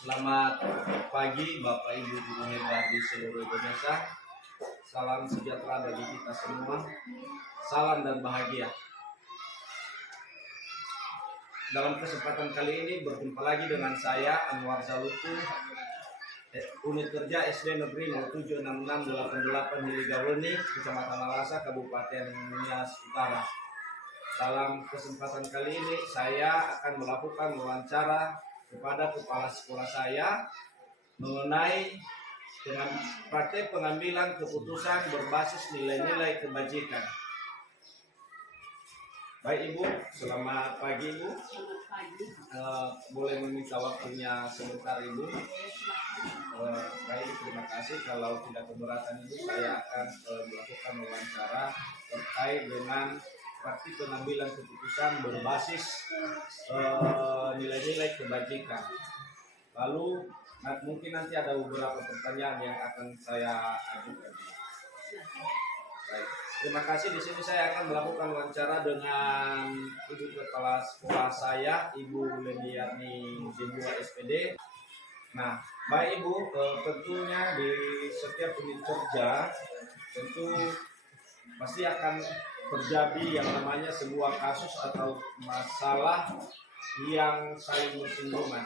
Selamat pagi Bapak Ibu guru hebat di seluruh Indonesia. Salam sejahtera bagi kita semua. Salam dan bahagia. Dalam kesempatan kali ini berjumpa lagi dengan saya Anwar Zaluku, Unit Kerja SD Negeri 076688 Hiligawuni, Kecamatan Alasa, Kabupaten Nias Utara. Dalam kesempatan kali ini saya akan melakukan wawancara kepada kepala sekolah saya mengenai dengan praktek pengambilan keputusan berbasis nilai-nilai kebajikan. Baik Ibu, selamat pagi Ibu. Selamat pagi. Boleh meminta waktunya sebentar Ibu? Baik, terima kasih. Kalau tidak keberatan Ibu, saya akan melakukan wawancara terkait dengan praktik pengambilan keputusan berbasis nilai-nilai kebajikan. Lalu mungkin nanti ada beberapa pertanyaan yang akan saya ajukan. Baik, terima kasih. Di sini saya akan melakukan wawancara dengan Ibu Kepala Sekolah saya, Ibu Lediani Zembua SPD. Nah, baik Ibu, tentunya di setiap unit kerja tentu pasti akan terjadi yang namanya sebuah kasus atau masalah yang saling bersinggungan.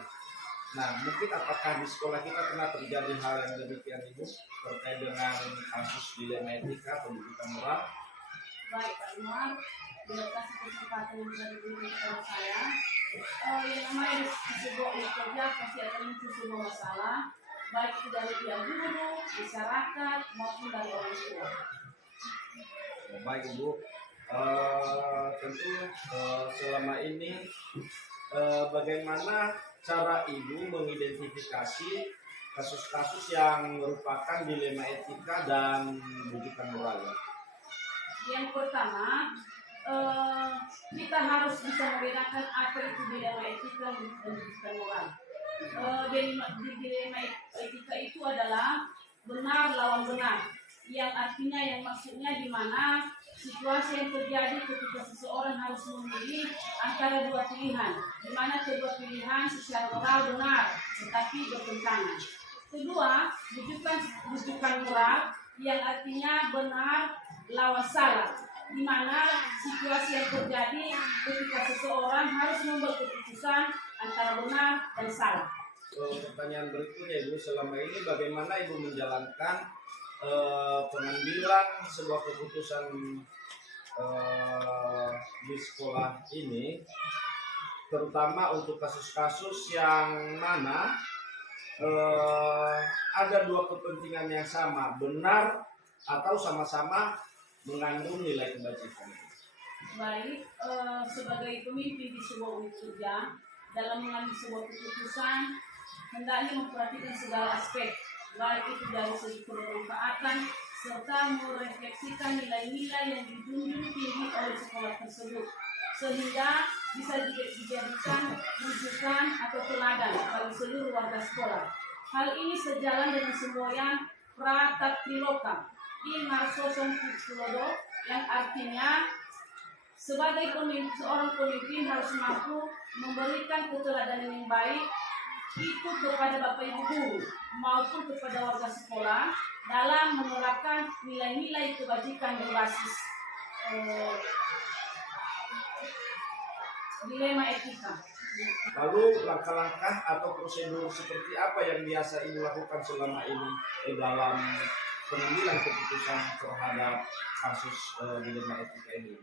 Nah, mungkin apakah di sekolah kita pernah terjadi hal yang demikian Ibu terkait dengan kasus dilema etika pendidikan moral? Baik Pak Umar, terima kasih kesempatan yang sudah diberikan kepada saya. Yang namanya di sebuah unit kerja pasti akan muncul sebuah masalah, baik itu dari pihak guru, masyarakat maupun dari orang tua. Baik Ibu, tentu selama ini bagaimana cara Ibu mengidentifikasi kasus-kasus yang merupakan dilema etika dan bujukan moral? Yang pertama, kita harus bisa membedakan apa itu dilema etika dan bujukan moral. Dilema etika itu adalah benar lawan benar, yang artinya yang maksudnya di mana situasi yang terjadi ketika seseorang harus memilih antara dua pilihan, di mana kedua pilihan secara moral benar tetapi bertentangan. Kedua, bujukan moral yang artinya benar lawan salah, di mana situasi yang terjadi ketika seseorang harus membuat keputusan antara benar dan salah. Pertanyaan berikutnya Ibu, selama ini bagaimana Ibu menjalankan pengambilan sebuah keputusan di sekolah ini, terutama untuk kasus-kasus yang mana ada dua kepentingan yang sama, benar atau sama-sama mengandung nilai kebajikan? Baik, sebagai pemimpin di sebuah unit kerja, dalam mengambil sebuah keputusan hendaknya memperhatikan segala aspek, baik itu dari segi kebermanfaatan serta merefleksikan nilai-nilai yang dijunjung tinggi oleh sekolah tersebut, sehingga bisa dijadikan rujukan atau teladan bagi seluruh warga sekolah. Hal ini sejalan dengan semboyan Pratatriloka in Narsosum Tulodo, yang artinya sebagai seorang pemimpin harus mampu memberikan keteladanan yang baik itu kepada Bapak Ibu guru maupun kepada warga sekolah dalam menerapkan nilai-nilai kebajikan berbasis dilema etika. Lalu langkah-langkah atau prosedur seperti apa yang biasa Ibu lakukan selama ini dalam pengambilan keputusan terhadap kasus dilema etika ini?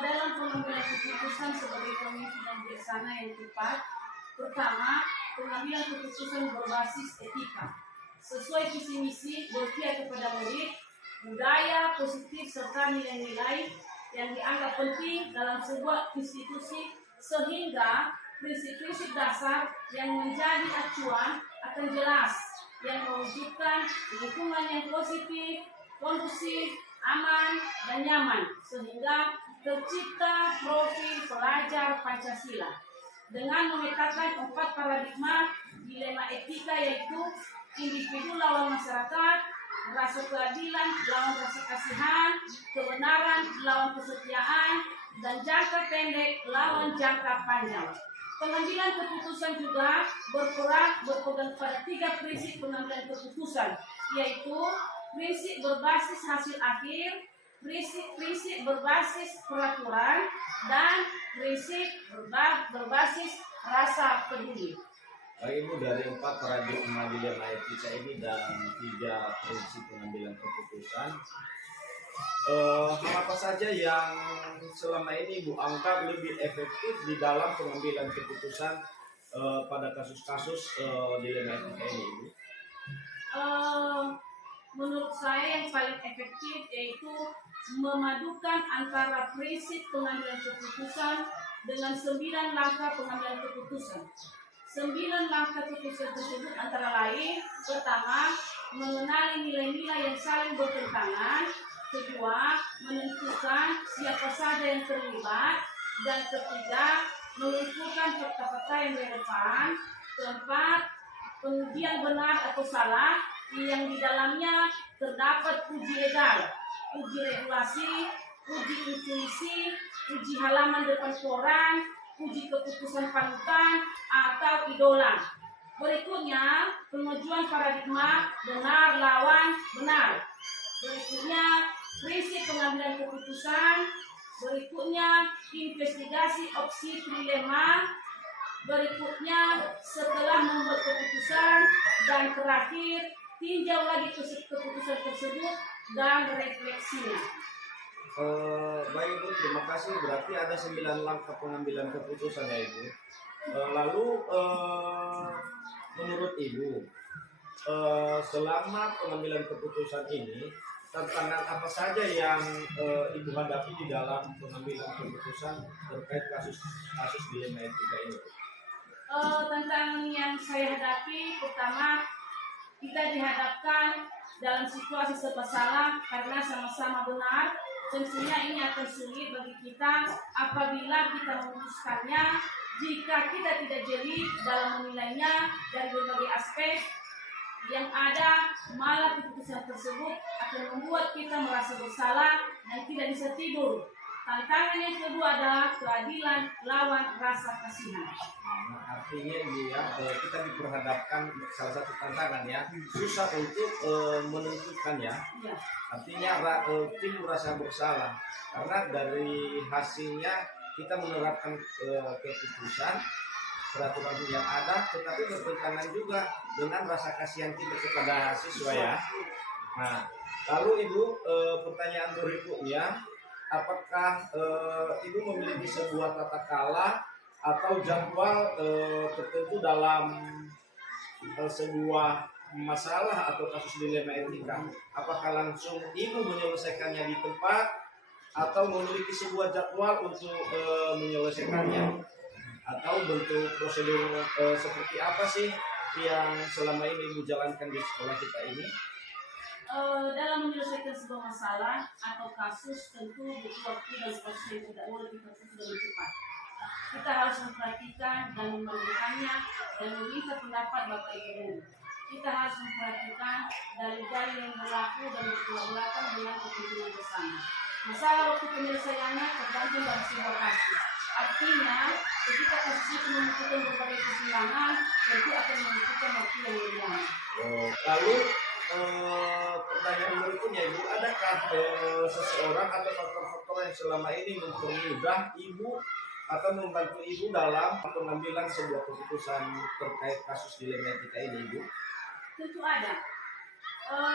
Dalam pengambilan keputusan sebagai pemimpin yang bijaksana yang tepat, pertama, pengambilan keputusan berbasis etika sesuai visi misi berpihak kepada murid, budaya positif serta nilai-nilai yang dianggap penting dalam sebuah institusi, sehingga prinsip-prinsip dasar yang menjadi acuan akan jelas, yang mewujudkan lingkungan yang positif, kondusif, aman, dan nyaman, sehingga tercipta profil pelajar Pancasila dengan memetakan 4 paradigma dilema etika, yaitu individu lawan masyarakat, rasa keadilan lawan rasa kasihan, kebenaran lawan kesetiaan, dan jangka pendek lawan jangka panjang. Pengambilan keputusan juga berpegang pada 3 prinsip pengambilan keputusan, yaitu prinsip berbasis hasil akhir, prinsip berbasis peraturan, dan prinsip berbasis rasa peduli. Ibu, dari 4 paradigma dilema etika ini dan 3 prinsip pengambilan keputusan, apa saja yang selama ini Ibu anggap lebih efektif di dalam pengambilan keputusan pada kasus-kasus dilema etika ini, Ibu? Menurut saya yang paling efektif yaitu memadukan antara prinsip pengambilan keputusan dengan 9 langkah pengambilan keputusan. 9 langkah keputusan tersebut antara lain: pertama, mengenali nilai-nilai yang saling bertentangan; kedua, menentukan siapa saja yang terlibat; dan ketiga, mengumpulkan fakta-fakta yang relevan; keempat, pengujian benar atau salah yang di dalamnya terdapat uji legal, uji regulasi, uji intuisi, uji halaman depan koran, uji keputusan panutan atau idola. Berikutnya, pengajuan paradigma benar lawan benar. Berikutnya, prinsip pengambilan keputusan. Berikutnya, investigasi opsi trilema. Berikutnya, setelah membuat keputusan. Dan terakhir, tinjau lagi keputusan tersebut dan refleksinya. Baik Ibu, terima kasih. Berarti ada 9 langkah pengambilan keputusan ya Ibu. Lalu menurut Ibu, selama pengambilan keputusan ini, tantangan apa saja yang Ibu hadapi di dalam pengambilan keputusan terkait kasus dilema etika ini? Tantangan yang saya hadapi, pertama, kita dihadapkan dalam situasi serba salah karena sama-sama benar. Tentunya ini akan sulit bagi kita apabila kita memutuskannya jika kita tidak jeli dalam menilainya dari berbagai aspek. Yang ada malah keputusan tersebut akan membuat kita merasa bersalah dan tidak bisa tidur. Tantangan yang kedua adalah keadilan lawan rasa kasihan. Artinya kita diperhadapkan salah satu tantangan ya, susah untuk menentukan ya. Artinya timbul rasa bersalah karena dari hasilnya kita menerapkan keputusan peraturan yang ada, tetapi bertentangan juga dengan rasa kasihan kita kepada siswa ya. Nah, lalu Ibu, pertanyaan berikutnya, apakah Ibu memiliki sebuah tata kala atau jadwal tertentu dalam sebuah masalah atau kasus dilema etika? Apakah langsung Ibu menyelesaikannya di tempat atau memiliki sebuah jadwal untuk menyelesaikannya? Atau bentuk prosedur seperti apa sih yang selama ini Ibu jalankan di sekolah kita ini? Dalam menyelesaikan sebuah masalah atau kasus tentu butuh waktu dan proses yang tidak boleh kita tutup dengan cepat. Kita harus memperhatikan dan membandingkannya dan meminta pendapat Bapak Ibu. Kita harus memperhatikan dalil-dalil yang berlaku dan bertolak belakang dengan kepentingan bersama. Masalah waktu penyelesaiannya tergantung dari sebuah kasus. Artinya, ketika kasus itu membutuhkan berbagai pertimbangan, tentu akan membutuhkan waktu yang lebih lama. Lalu pertanyaan berikutnya Ibu, adakah seseorang atau faktor-faktor yang selama ini mempermudah Ibu atau membantu Ibu dalam pengambilan sebuah keputusan terkait kasus dilema etika ini, Ibu? Tentu ada.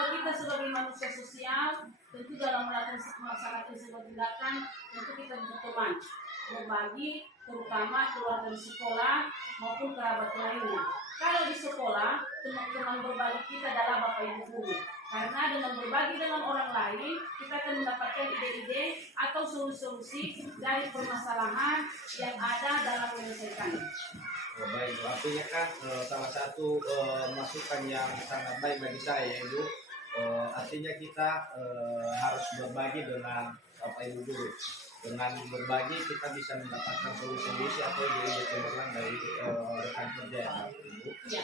Kita sebagai manusia sosial, tentu dalam melaksanakan sebuah tindakan, tentu kita butuh teman, berbagi, terutama keluarga di sekolah maupun kerabat lainnya. Kalau di sekolah, teman-teman berbagi kita adalah Bapak Ibu guru. Karena dengan berbagi dengan orang lain, kita akan mendapatkan ide-ide atau solusi-solusi dari permasalahan yang ada dalam menyelesaikannya. Baik, artinya kan salah satu masukan yang sangat baik bagi saya Ibu. Artinya kita harus berbagi dengan Bapak Ibu guru. Dengan berbagi kita bisa mendapatkan solusi-solusi atau ide-ide cemerlang dari rekan kerja ya Ibu. Ya.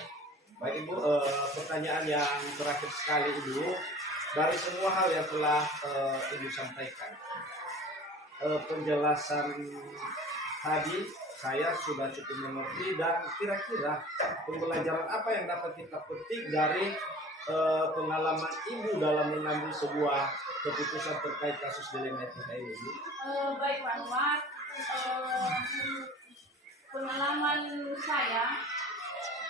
Baik Ibu, pertanyaan yang terakhir sekali Ibu, dari semua hal yang telah Ibu sampaikan, penjelasan tadi saya sudah cukup mengerti dan kira-kira pembelajaran apa yang dapat kita petik dari pengalaman Ibu dalam mengambil sebuah keputusan terkait kasus dilema etika ini? Baik Pak Anwar, pengalaman saya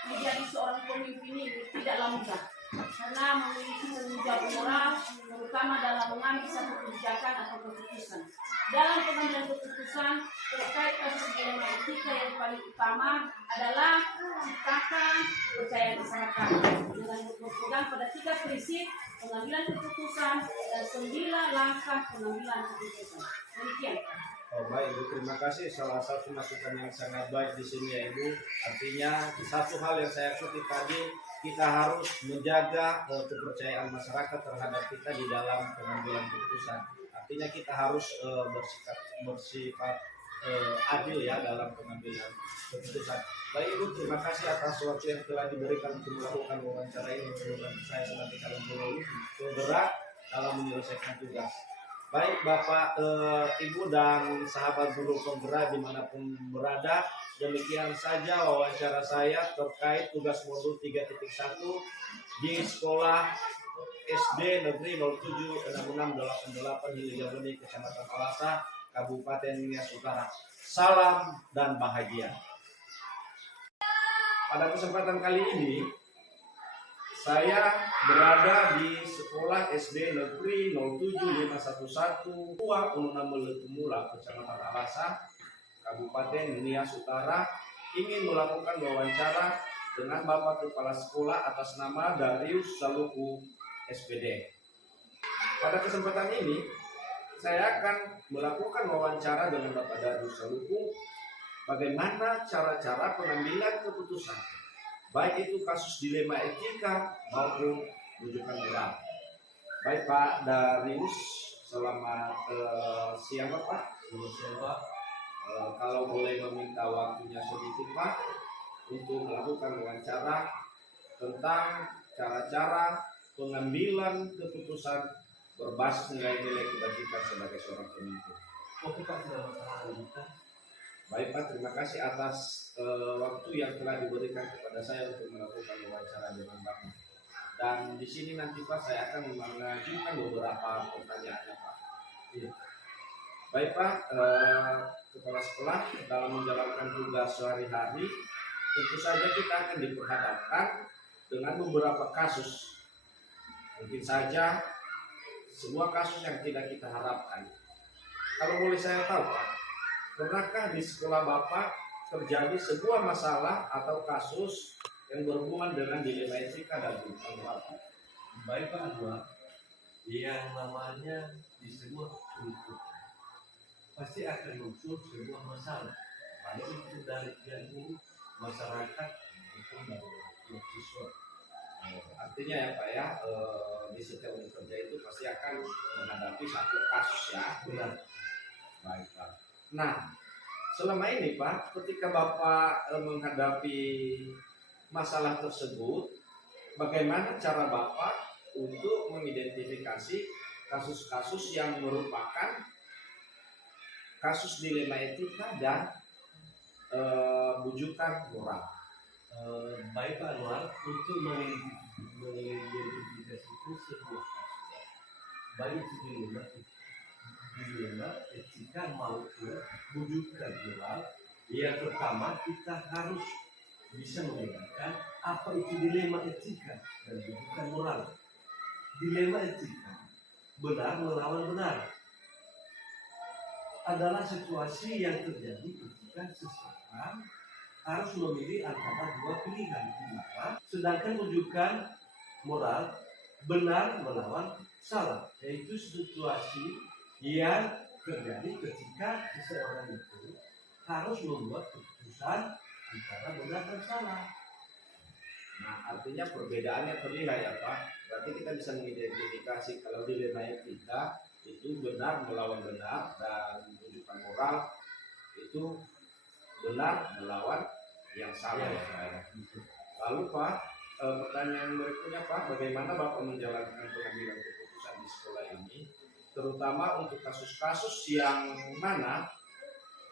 menjadi seorang pemimpin ini tidaklah mudah karena memiliki tanggung jawab moral terutama dalam mengambil satu kebijakan atau keputusan. Dalam pengambilan keputusan terkait kasus dilema etika yang paling utama adalah ciptakan kepercayaan masyarakat dengan berpegang pada 3 prinsip pengambilan keputusan dan 9 langkah pengambilan keputusan. Demikian. Oh, baik Ibu, terima kasih. Salah satu masukan yang sangat baik di sini ya Ibu. Artinya satu hal yang saya kutip tadi, kita harus menjaga kepercayaan masyarakat terhadap kita di dalam pengambilan keputusan. Artinya kita harus bersifat adil ya dalam pengambilan keputusan. Baik Ibu, terima kasih atas waktu yang telah diberikan untuk melakukan wawancara ini untuk saya sebagai calon pengurus dalam menyelesaikan tugas. Baik Bapak, Ibu dan sahabat guru penggerak dimanapun berada, demikian saja wawancara saya terkait tugas modul 3.1 di sekolah SD Negeri 076688 Hiligabeni, Kecamatan Palasa, Kabupaten Nias Utara. Salam dan bahagia. Pada kesempatan kali ini, saya berada di sekolah SD Negeri 07511 Tua Ununa Meletumula, Kecamatan Alasa, Kabupaten Nias Utara, ingin melakukan wawancara dengan Bapak Kepala Sekolah atas nama Darius Saluku SPD. Pada kesempatan ini, saya akan melakukan wawancara dengan Bapak Darius Saluku bagaimana cara-cara pengambilan keputusan, baik itu kasus dilema etika maupun rujukan moral. Baik Pak Darius, selamat siang Pak. Selamat siang Pak. Kalau boleh meminta waktunya sedikit Pak untuk melakukan wawancara tentang cara-cara pengambilan keputusan berbasis nilai-nilai kebajikan sebagai seorang pemimpin. Oke Pak, tidak masalah. Baik Pak, terima kasih atas waktu yang telah diberikan kepada saya untuk melakukan wawancara dengan Bapak. Dan di sini nanti Pak saya akan mengajukan beberapa pertanyaan Pak. Iya. Baik Pak, Kepala Sekolah dalam menjalankan tugas sehari-hari tentu saja kita akan diperhadapkan dengan beberapa kasus. Mungkin saja semua kasus yang tidak kita harapkan. Kalau boleh saya tahu Pak, pernahkah di sekolah Bapak terjadi sebuah masalah atau kasus yang berhubungan dengan dilema etika dan rujukan moral? Baik Pak Anwar, yang namanya di sebuah kultur pasti akan muncul sebuah masalah, baik itu dari yang masyarakat maupun dari siswa. Artinya ya Pak ya, di setiap unit kerja itu pasti akan menghadapi satu kasus ya. Benar. Baik Pak. Nah, selama ini Pak, ketika Bapak menghadapi masalah tersebut, bagaimana cara Bapak untuk mengidentifikasi kasus-kasus yang merupakan kasus dilema etika dan bujukan moral? Baik Pak Anwar, untuk mengidentifikasi itu sebuah kasus, baik itu dilema etika maupun bujukan moral. Yang pertama, kita harus bisa membedakan apa itu dilema etika dan bujukan moral. Dilema etika, benar melawan benar, adalah situasi yang terjadi ketika seseorang harus memilih antara dua pilihan, sedangkan rujukan moral benar melawan salah, yaitu situasi yang terjadi ketika seseorang itu harus membuat keputusan antara benar dan salah. Nah, artinya perbedaannya terlihat ya Pak. Berarti kita bisa mengidentifikasi kalau dilema etika itu benar melawan benar dan rujukan moral itu benar melawan yang salah ya Pak. Lalu Pak, pertanyaan berikutnya Pak, bagaimana Bapak menjalankan pengambilan keputusan di sekolah ini, terutama untuk kasus-kasus yang mana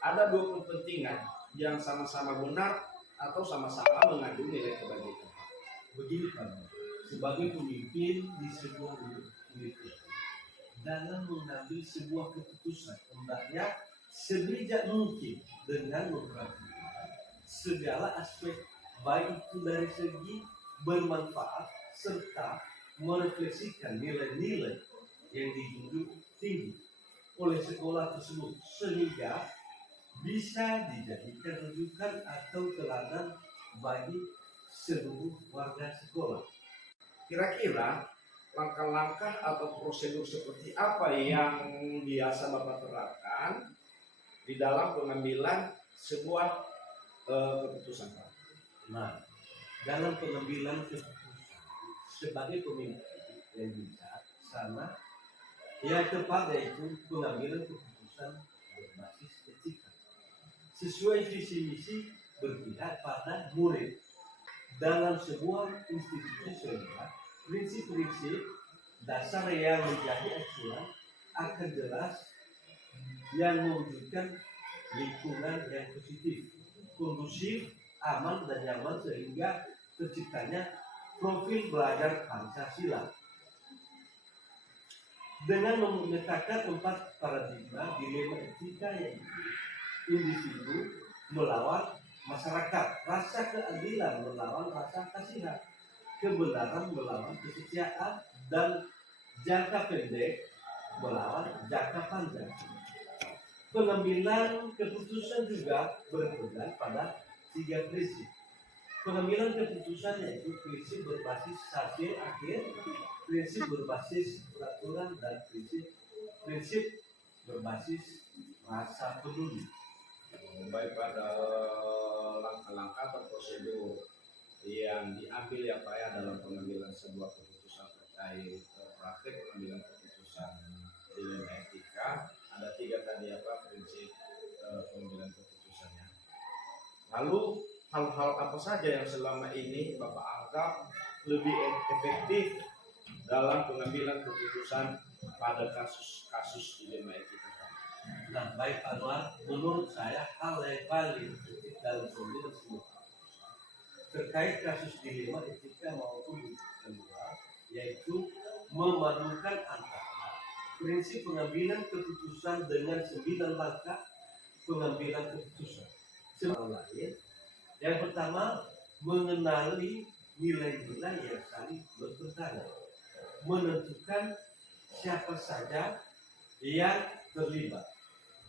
ada dua kepentingan, yang sama-sama benar atau sama-sama mengandung nilai kebaikan. Begini Pak, sebagai pemimpin di sebuah universitas, dalam mengambil sebuah keputusan, hendaknya sebijak mungkin dengan memperhatikan segala aspek, baik itu dari segi bermanfaat serta merefleksikan nilai-nilai yang dijunjung tinggi oleh sekolah tersebut sehingga bisa dijadikan rujukan atau teladan bagi seluruh warga sekolah. Kira-kira langkah-langkah atau prosedur seperti apa yang biasa Bapak terapkan di dalam pengambilan sebuah keputusan, Pak? Nah, dalam pengambilan keputusan sebagai pemimpin yang bijaksana, yang tepat yaitu pengambilan keputusan berbasis etika sesuai visi misi berpihak pada murid dalam sebuah institusi sehingga prinsip-prinsip dasar yang menjadi acuan akan jelas yang mewujudkan lingkungan yang positif, kondusif, aman dan nyaman sehingga terciptanya profil belajar Pancasila dengan memetakan 4 paradigma dilema etika yaitu individu melawan masyarakat, rasa keadilan melawan rasa kasihan, kebenaran melawan kesetiaan, dan jangka pendek melawan jangka panjang. Pengambilan keputusan juga berpegang pada 3 prinsip. Pengambilan keputusan yaitu prinsip berbasis hasil akhir, prinsip berbasis peraturan, dan prinsip berbasis rasa peduli. Baik pada langkah-langkah atau prosedur yang diambil ya Pak ya dalam pengambilan sebuah keputusan terkait praktek pengambilan keputusan dilema etika, ada 3 tadi apa prinsip pengambilan keputusannya. Lalu hal-hal apa saja yang selama ini Bapak anggap lebih efektif dalam pengambilan keputusan pada kasus-kasus dilema etika? Nah, baik Anwar, menurut saya hal yang paling penting dalam pengambilan sebuah keputusan terkait kasus dilema etika maupun kedua yaitu memadukan antara prinsip pengambilan keputusan dengan 9 langkah pengambilan keputusan. Sebagai lain, yang pertama mengenali nilai-nilai yang saling bertentangan, menentukan siapa saja yang terlibat,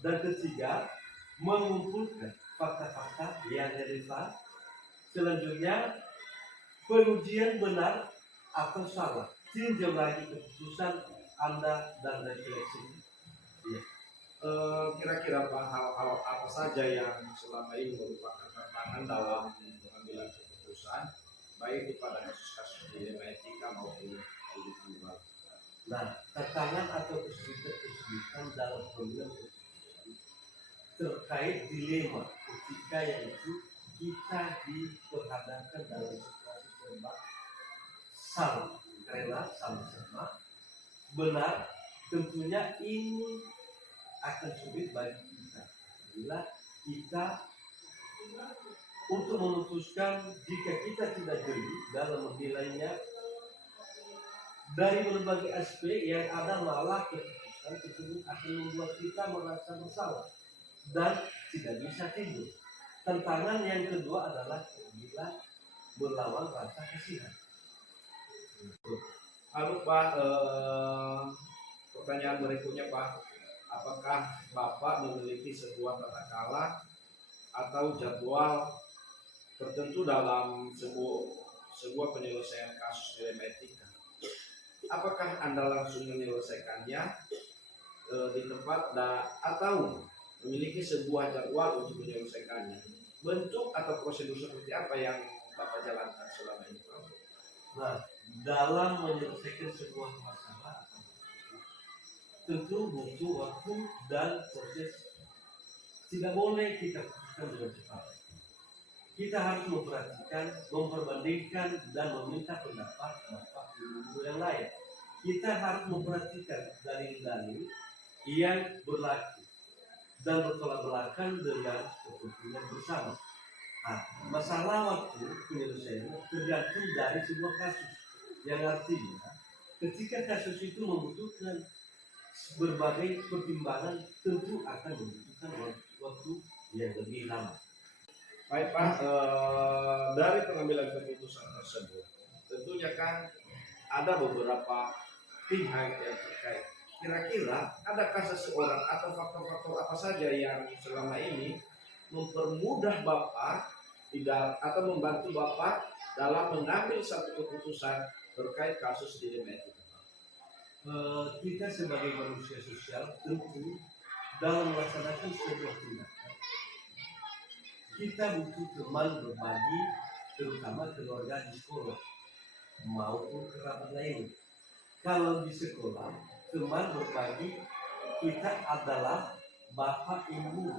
dan ketiga mengumpulkan fakta-fakta yang relevan. Selanjutnya pengujian benar atau salah, tinjau lagi keputusan Anda dan refleksi. Ya. Kira-kira Pak hal-hal apa saja yang selama ini merupakan tantangan dalam pengambilan keputusan baik itu pada kasus-kasus dilema etika maupun individual? Nah, tantangan atau kesulitan dalam pengambilan keputusan terkait dilema etika yaitu kita diperhadapkan dalam situasi serba salah karena sama-sama benar. Tentunya ini akan sulit bagi kita bila kita untuk memutuskan jika kita tidak jeli dalam menilainya dari berbagai aspek yang ada, malah keputusan tersebut akan membuat kita merasa bersalah dan tidak bisa tidur. Tantangan yang kedua adalah bila melawan rasa kasihan. Lalu Pak, pertanyaan berikutnya Pak, apakah Bapak memiliki sebuah tata kelola atau jadwal tertentu dalam sebuah penyelesaian kasus dilema etika? Apakah Anda langsung menyelesaikannya di tempat atau memiliki sebuah jadwal untuk menyelesaikannya? Bentuk atau prosedur seperti apa yang Bapak jalankan selama ini, Pak? Nah, dalam menyelesaikan sebuah masalah tentu butuh waktu dan proses. Tidak boleh kita putuskan dengan cepat. Kita harus memperhatikan, memperbandingkan, dan meminta pendapat ilmu yang lain. Kita harus memperhatikan dalil-dalil yang berlaku dan bertolak belakang dengan kepentingan bersama. Nah, masalah waktu penyelesaiannya tergantung dari sebuah kasus, yang artinya ketika kasus itu membutuhkan berbagai pertimbangan, tentu akan membutuhkan waktu yang lebih lama. Baik Pak, dari pengambilan keputusan tersebut, tentunya kan ada beberapa pihak yang terkait. Kira-kira adakah seseorang atau faktor-faktor apa saja yang selama ini mempermudah Bapak tidak atau membantu Bapak dalam mengambil satu keputusan terkait kasus dilema etika? Kita sebagai manusia sosial tentu dalam melaksanakan sebuah tindakan kita butuh teman berbagi, terutama keluarga di sekolah maupun kerabat lain. Kalau di sekolah teman berbagi kita adalah bapak ibu,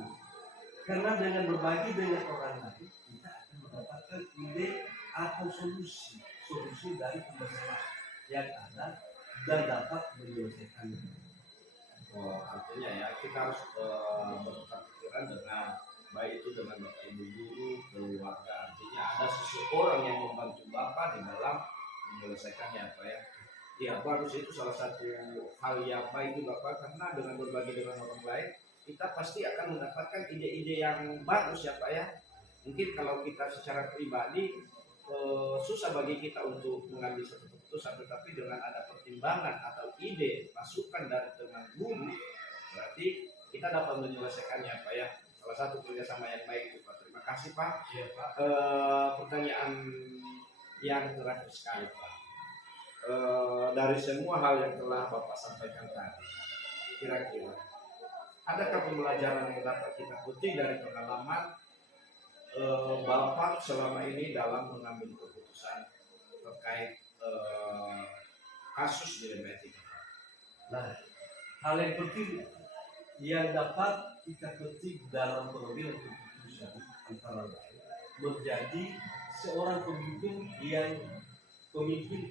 karena dengan berbagi dengan orang lain kita akan mendapatkan ide atau solusi dari permasalahan yang ada dan dapat menyelesaikannya. Artinya ya kita harus bertukar pikiran dengan baik itu dengan bapak ibu guru, keluarga. Artinya ada seseorang yang membantu Bapak di dalam menyelesaikannya Pak ya. Ya bagus, itu salah satu hal yang baik juga Pak, karena dengan berbagi dengan orang lain kita pasti akan mendapatkan ide-ide yang bagus ya Pak ya. Mungkin kalau kita secara pribadi susah bagi kita untuk mengambil satu keputusan, tetapi dengan ada pertimbangan atau ide masukan dari teman guru, berarti kita dapat menyelesaikannya Pak ya. Salah satu kerjasama yang baik itu Pak. Terima kasih Pak. Ya, Pak. Pertanyaan yang terakhir sekali Pak. Dari semua hal yang telah Bapak sampaikan tadi, kira-kira adakah pembelajaran yang dapat kita petik dari pengalaman Bapak selama ini dalam mengambil keputusan terkait kasus dilema etika? Nah, hal yang penting yang dapat kita petik dalam pengambilan keputusan antara lain menjadi seorang pemimpin yang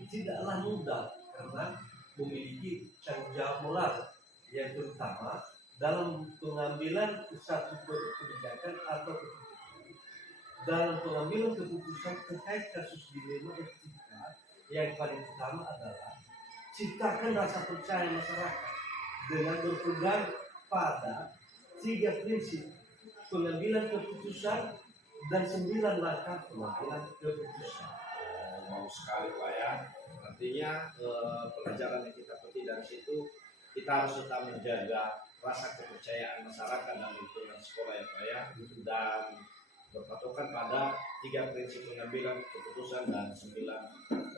tidaklah mudah, karena memiliki tanggung jawab moral yang terutama dalam pengambilan satu kebijakan atau keputusan. Dalam pengambilan keputusan terkait kasus dilema etika, yang paling utama adalah ciptakan rasa percaya masyarakat dengan berpegang pada 3 prinsip pengambilan keputusan dan 9 langkah pengambilan keputusan. Mau sekali Pak ya. Artinya pelajaran yang kita petik dari situ, kita harus tetap menjaga rasa kepercayaan masyarakat dan lingkungan sekolah ya Pak ya, dan berpatokan pada 3 prinsip pengambilan keputusan dan 9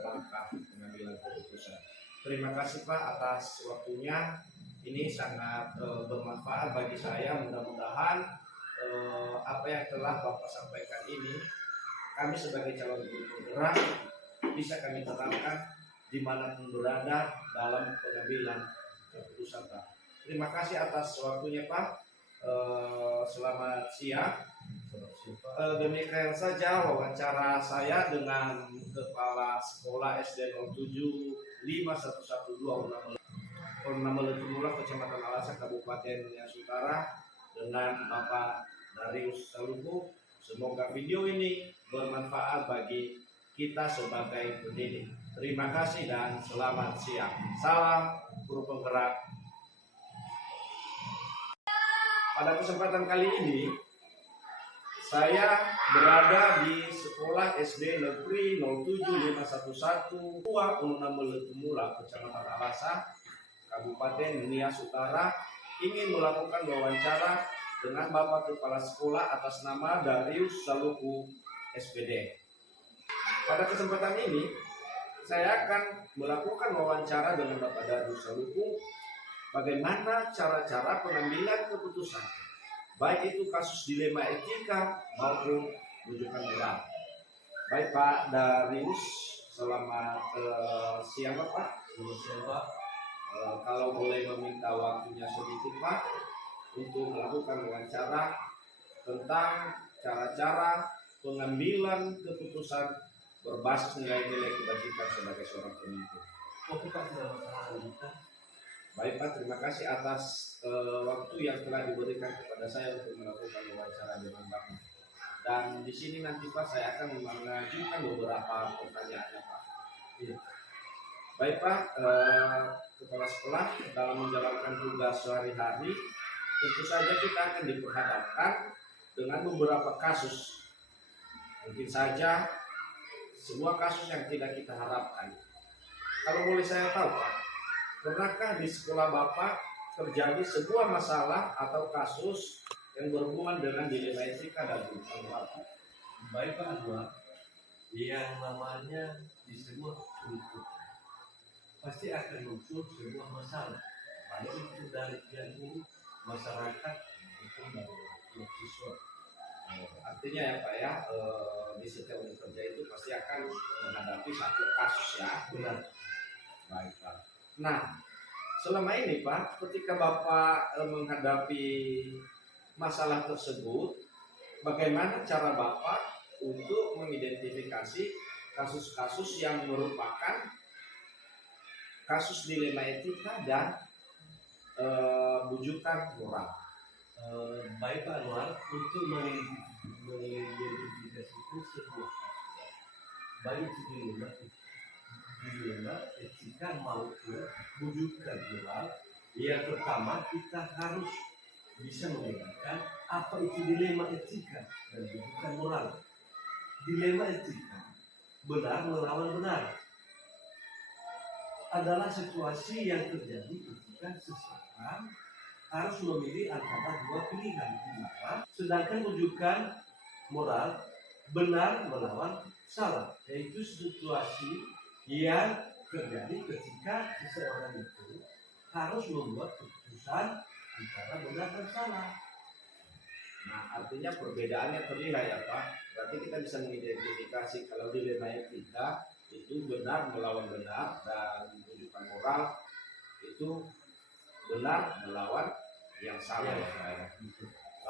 langkah pengambilan keputusan. Terima kasih Pak atas waktunya. Ini sangat bermanfaat bagi saya. Mudah-mudahan apa yang telah Bapak sampaikan ini, kami sebagai calon guru penggerak bisa kami terapkan dimanapun berada dalam pengambilan keputusan Pak. Terima kasih atas waktunya Pak. Selamat siang. Demikian saja wawancara saya dengan Kepala Sekolah SD 0751112 Purnama Letumula, Kecamatan Alasa, Kabupaten Nias Utara, dengan Bapak Darius Saluku. Semoga video ini bermanfaat bagi kita sebagai pendidik. Terima kasih dan selamat siang. Salam guru penggerak. Pada kesempatan kali ini saya berada di sekolah SD Negeri 07511 Tua Purnama Letumula, Kecamatan Alasa, Kabupaten Nias Utara, ingin melakukan wawancara dengan Bapak Kepala Sekolah atas nama Darius Saluku SPD. Pada kesempatan ini, saya akan melakukan wawancara dengan Bapak Darius Saluku bagaimana cara-cara pengambilan keputusan, baik itu kasus dilema etika maupun rujukan moral. Baik Pak Darius, selamat siang Pak. Selamat siang Pak. Kalau boleh meminta waktunya sedikit Pak untuk melakukan wawancara tentang cara-cara pengambilan keputusan berbasis nilai-nilai kebajikan sebagai seorang pemimpin. Oke Pak, tidak masalah kita. Baik Pak, terima kasih atas waktu yang telah diberikan kepada saya untuk melakukan wawancara dengan Bapak. Dan di sini nanti Pak saya akan mengajukan beberapa pertanyaan Pak. Iya. Baik Pak, kepala sekolah dalam menjalankan tugas sehari-hari tentu saja kita akan diperhadapkan dengan beberapa kasus. Mungkin saja sebuah kasus yang tidak kita harapkan. Kalau boleh saya tahu Pak, pernahkah di sekolah Bapak terjadi sebuah masalah atau kasus yang berhubungan dengan dilema etika dan kehidupan Bapak? Baik Pak Anwar, yang namanya di sebuah kurikulum pasti akan muncul sebuah masalah, baik itu dari pihak guru, masyarakat, maupun dari pihak siswa. Artinya ya Pak ya, di setiap unit kerja itu pasti akan menghadapi satu kasus ya. Benar. Baik Pak. Nah, selama ini Pak, ketika Bapak menghadapi masalah tersebut, bagaimana cara Bapak untuk mengidentifikasi kasus-kasus yang merupakan kasus dilema etika dan bujukan moral? Baik Pak Anwar, untuk mengidentifikasi sebuah kasus, baik itu dilema etika maupun bujukan moral, yang pertama kita harus bisa membedakan apa itu dilema etika dan bujukan moral. Dilema etika, benar melawan benar, adalah situasi yang terjadi ketika seseorang harus memilih antara dua pilihan, sedangkan bujukan moral benar melawan salah, yaitu situasi yang terjadi ketika seseorang itu harus membuat keputusan antara benar dan salah. Nah, artinya perbedaannya terlihat ya Pak. Berarti kita bisa mengidentifikasi kalau dilema etika itu benar melawan benar dan bujukan moral itu benar melawan yang salah ya Pak.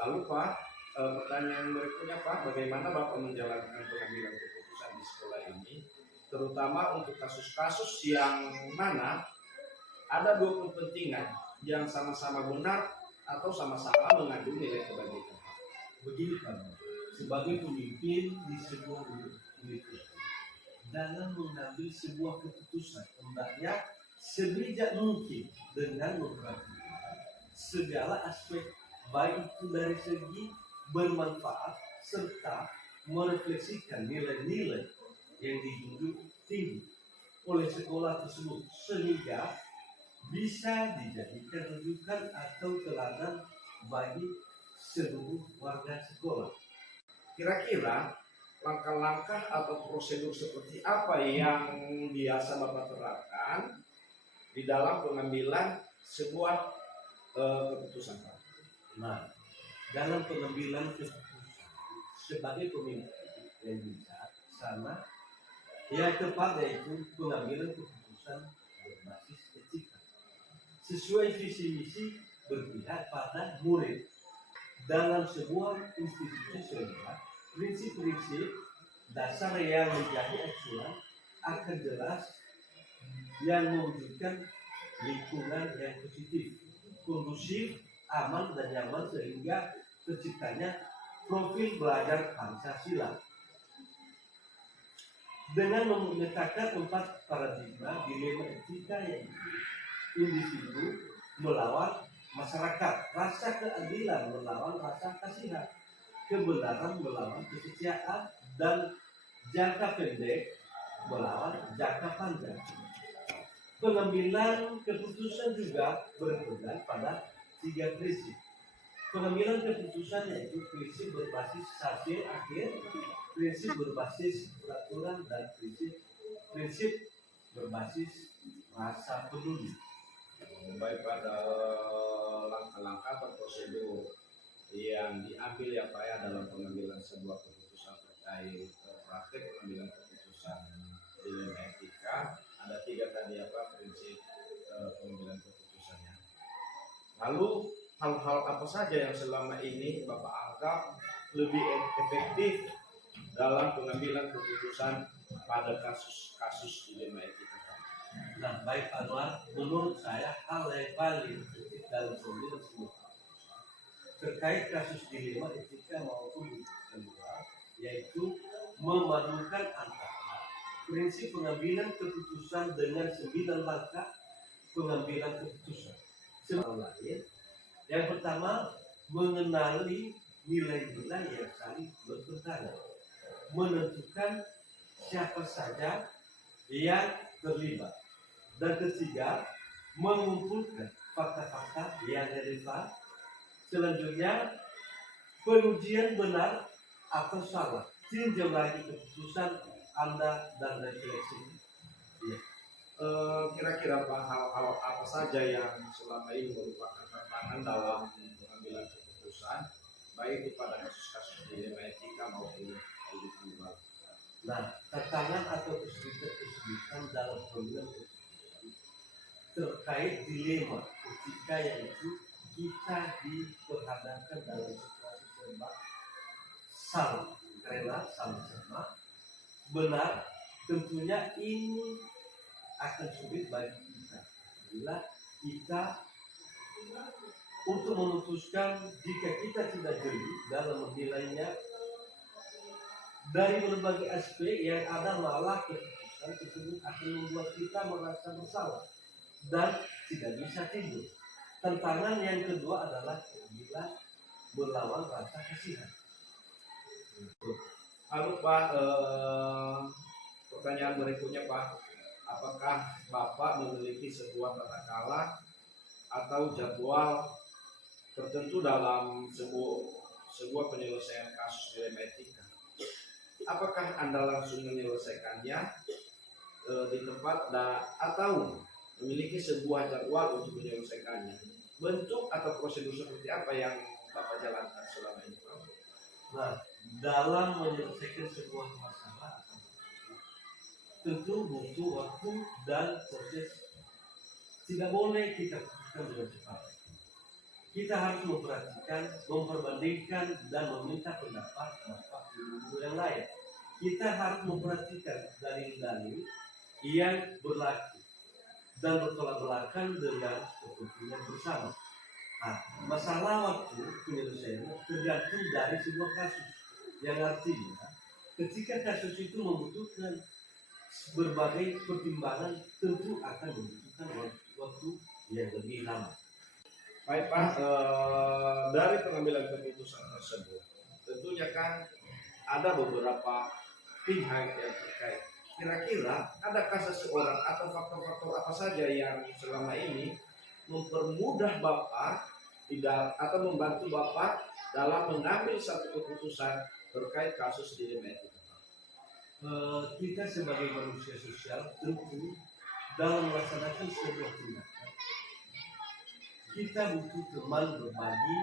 Lalu Pak, pertanyaan berikutnya Pak, bagaimana Bapak menjalankan pengambilan keputusan di sekolah ini, terutama untuk kasus-kasus yang mana ada dua kepentingan yang sama-sama benar atau sama-sama mengandung nilai kebaikan? Begini Pak, sebagai pemimpin di sebuah unit dalam mengambil sebuah keputusan, hendaknya sebijak mungkin dengan memperhatikan segala aspek, baik itu dari segi bermanfaat serta merefleksikan nilai-nilai yang dijunjung tinggi oleh sekolah tersebut, sehingga bisa dijadikan rujukan atau teladan bagi seluruh warga sekolah. Kira-kira langkah-langkah atau prosedur seperti apa yang biasa Bapak terapkan di dalam pengambilan sebuah keputusan Pak? Nah, dalam pengambilan keputusan sebagai pemimpin yang bijaksana, yang tepat yaitu pengambilan keputusan berbasis etika, sesuai visi misi berpihak pada murid. Dalam sebuah institusi sosial, prinsip-prinsip dasar yang menjadi acuan akan jelas yang mewujudkan lingkungan yang positif, kondusif, aman dan nyaman, sehingga terciptanya profil belajar Pancasila. Dengan memetakan 4 paradigma dilema etika, yaitu individu melawan masyarakat, rasa keadilan melawan rasa kasihan, kebenaran melawan kesetiaan, dan jangka pendek melawan jangka panjang. Pengambilan keputusan juga berpegang pada 3 prinsip. Pengambilan keputusan yaitu prinsip berbasis hasil akhir, prinsip berbasis peraturan, dan prinsip berbasis rasa peduli. Baik pada langkah-langkah atau prosedur yang diambil ya Pak ya dalam pengambilan sebuah keputusan terkait praktek pengambilan keputusan dilema etika, ada 3 tadi apa prinsip pengambilan keputusannya. Lalu hal-hal apa saja yang selama ini Bapak anggap lebih efektif dalam pengambilan keputusan pada kasus-kasus dilema etika? Nah, baik Anwar, menurut saya hal yang paling penting dalam pengambilan sebuah keputusan terkait kasus dilema etika maupun kedua, yaitu memadukan antara prinsip pengambilan keputusan dengan 9 langkah pengambilan keputusan. Sebagai lain, yang pertama mengenali nilai-nilai yang saling bertentangan, menentukan siapa saja yang terlibat, dan ketiga mengumpulkan fakta-fakta yang relevan. Selanjutnya pengujian benar atau salah, tinjau lagi keputusan Anda dan refleksi. Ya. Kira-kira Pak, hal-hal apa saja yang selama ini merupakan tantangan dalam pengambilan keputusan, baik itu pada kasus-kasus dilema etika maupun individual? Nah, tantangan atau kesulitan dalam pengambilan keputusan terkait dilema etika, yaitu kita diperhadapkan dalam situasi serba salah, rela sama-sama benar. Tentunya ini akan sulit bagi kita bila kita untuk memutuskan, jika kita tidak jeli dalam menilainya dari berbagai aspek yang ada, malah keputusan tersebut akan membuat kita merasa bersalah dan tidak bisa tidur. Tantangan yang kedua adalah bila melawan rasa kasihan. Lalu Pak, pertanyaan berikutnya Pak, apakah Bapak memiliki sebuah tata kelola atau jadwal tertentu dalam sebuah penyelesaian kasus dilema etika? Apakah Anda langsung menyelesaikannya di tempat atau memiliki sebuah jadwal untuk menyelesaikannya? Bentuk atau prosedur seperti apa yang Bapak jalankan selama ini? Nah, dalam menyelesaikan sebuah masalah tentu butuh waktu dan proses. Tidak boleh kita putuskan dengan cepat. Kita harus memperhatikan, memperbandingkan, dan meminta pendapat ilmu yang lain. Kita harus memperhatikan dalil-dalil yang berlaku dan bertolak belakang dengan kepentingan bersama. Nah, masalah waktu penyelesaiannya tergantung dari sebuah kasus, yang artinya ketika kasus itu membutuhkan berbagai pertimbangan, tentu akan membutuhkan waktu yang lebih lama. Baik Pak, dari pengambilan keputusan tersebut, tentunya kan ada beberapa pihak yang terkait. Kira-kira adakah seseorang atau faktor-faktor apa saja yang selama ini mempermudah Bapak atau membantu Bapak dalam mengambil satu keputusan terkait kasus dilema etika? Kita sebagai manusia sosial tentu dalam melaksanakan sebuah tindakan kita butuh teman berbagi,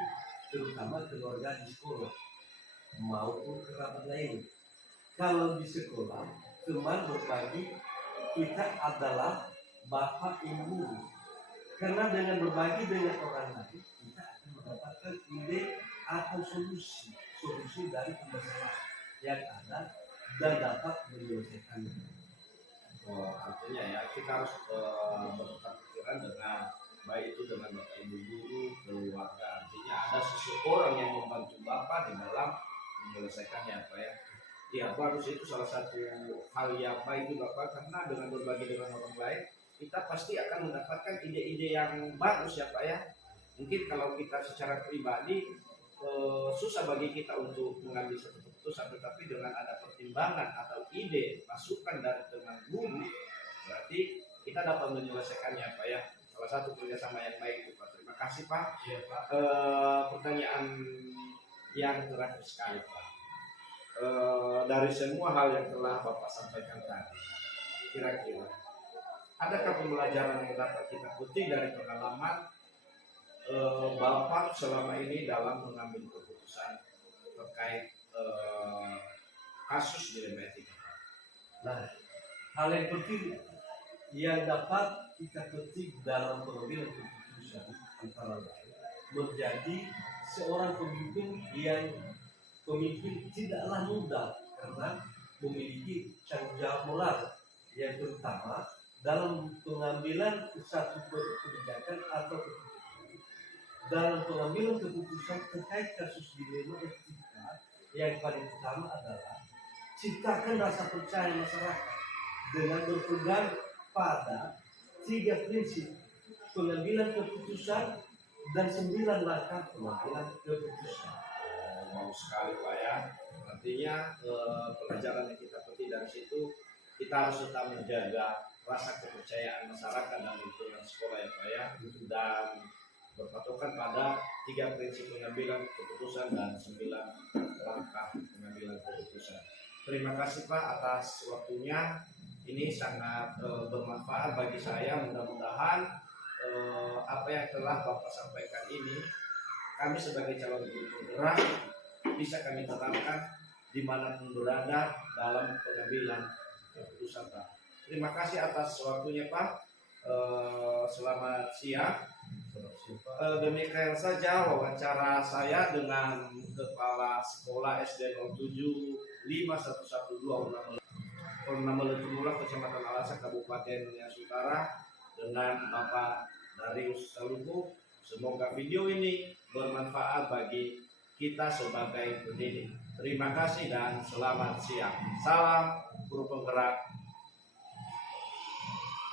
terutama keluarga di sekolah maupun kerabat lain. Kalau di sekolah, teman berbagi kita adalah bapak ibu, karena dengan berbagi dengan orang lain kita akan mendapatkan ide atau solusi dari permasalahan yang ada dan dapat menyelesaikannya. Artinya ya kita harus bertukar pikiran dengan baik itu dengan bapak ibu guru, keluarga. Artinya ada seseorang yang membantu Bapak di dalam menyelesaikannya, Pak ya. Ya, bagus, itu salah satu hal yang baik itu Bapak, karena dengan berbagi dengan orang lain kita pasti akan mendapatkan ide-ide yang bagus ya Pak ya. Mungkin kalau kita secara pribadi susah bagi kita untuk mengambil satu keputusan, tetapi dengan ada pertimbangan atau ide masukan dari teman guru, berarti kita dapat menyelesaikannya Pak ya. Salah satu kerjasama yang baik itu Pak. Terima kasih Pak. Ya, Pak. Pertanyaan yang terakhir sekali Pak. Dari semua hal yang telah Bapak sampaikan tadi, kira-kira adakah pembelajaran yang dapat kita petik dari pengalaman Bapak selama ini dalam mengambil keputusan terkait kasus dilema etika? Nah, hal yang penting yang dapat kita petik dalam pengambilan keputusan antara lain menjadi seorang pemimpin tidaklah mudah, karena memiliki tanggung jawab moral yang terutama dalam pengambilan satu kebijakan atau keputusan, dalam pengambilan keputusan terkait kasus dilema etika, yang paling utama adalah ciptakan rasa percaya masyarakat dengan berpegang pada 3 prinsip pengambilan keputusan dan 9 langkah pengambilan keputusan. Mau sekali Pak ya. Artinya pelajaran yang kita petik dari situ, kita harus tetap menjaga rasa kepercayaan masyarakat dan lingkungan sekolah ya Pak ya, dan berpatokan pada 3 prinsip pengambilan keputusan dan 9 langkah pengambilan keputusan. Terima kasih Pak atas waktunya. Ini sangat bermanfaat bagi saya. Mudah-mudahan apa yang telah Bapak sampaikan ini, kami sebagai calon guru penggerak bisa kami terapkan dimanapun berada dalam pengambilan keputusan Pak. Terima kasih atas waktunya Pak. Selamat siang. Demikian saja wawancara saya dengan Kepala Sekolah SD 07 5112 Letumula, Kecamatan Alasa, Kabupaten Nias Utara, dengan Bapak Darius Saluku. Semoga video ini bermanfaat bagi kita sebagai pendidik. Terima kasih dan selamat siang. Salam guru penggerak